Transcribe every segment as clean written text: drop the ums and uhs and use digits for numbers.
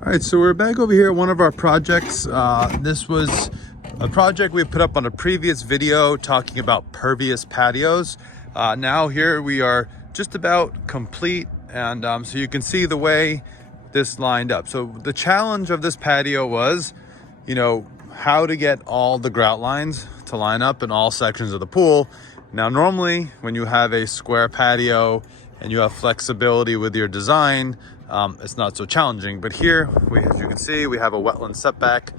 All right, so we're back over here at one of our projects. This was a project we put up on a previous video talking about pervious patios. Now here we are just about complete, and so you can see the way this lined up. So the challenge of this patio was, how to get all the grout lines to line up in all sections of the pool. Now, normally when you have a square patio and you have flexibility with your design, it's not so challenging. But here, as you can see, we have a wetland setback.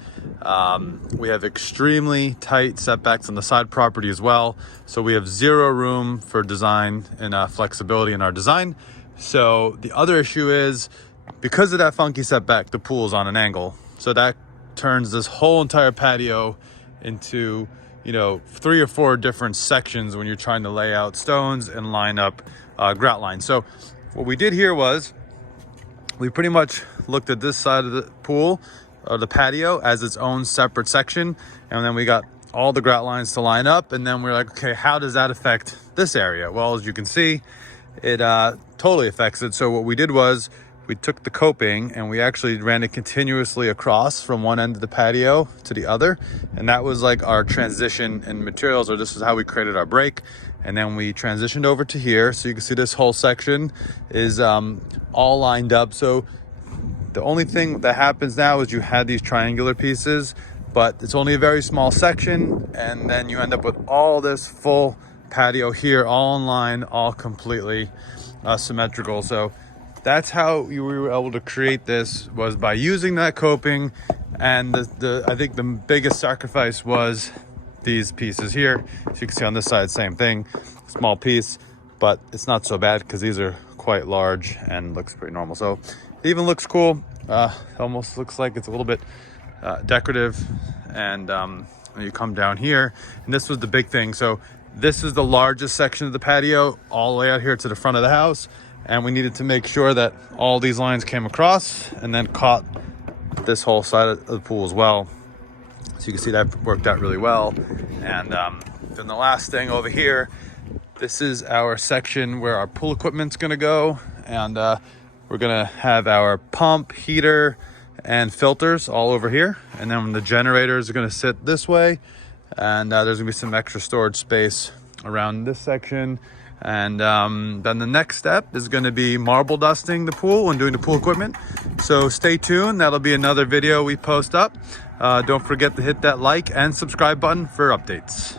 We have extremely tight setbacks on the side property as well. So we have zero room for design and flexibility in our design. So the other issue is, because of that funky setback, the pool is on an angle. So that turns this whole entire patio into 3 or 4 different sections when you're trying to lay out stones and line up grout lines. So what we did here was we pretty much looked at this side of the pool or the patio as its own separate section, and then we got all the grout lines to line up, and then we're like, okay, how does that affect this area? Well, as you can see, it totally affects it. So what we did was we took the coping and we actually ran it continuously across from one end of the patio to the other. And that was like our transition in materials, or this is how we created our break. And then we transitioned over to here. So you can see this whole section is all lined up. So the only thing that happens now is you had these triangular pieces, but it's only a very small section. And then you end up with all this full patio here, all in line, all completely symmetrical. So that's how we were able to create this, was by using that coping. And I think the biggest sacrifice was these pieces here. So you can see on this side, same thing, small piece, but it's not so bad because these are quite large and looks pretty normal. So it even looks cool. Almost looks like it's a little bit decorative. And you come down here, and this was the big thing. So this is the largest section of the patio all the way out here to the front of the house. And we needed to make sure that all these lines came across and then caught this whole side of the pool as well. So you can see that worked out really well. And then the last thing over here, this is our section where our pool equipment's gonna go. And we're gonna have our pump, heater, and filters all over here. And then the generators are gonna sit this way. And there's gonna be some extra storage space around this section. And then the next step is going to be marble dusting the pool and doing the pool equipment. So stay tuned. That'll be another video we post up. Don't forget to hit that like and subscribe button for updates.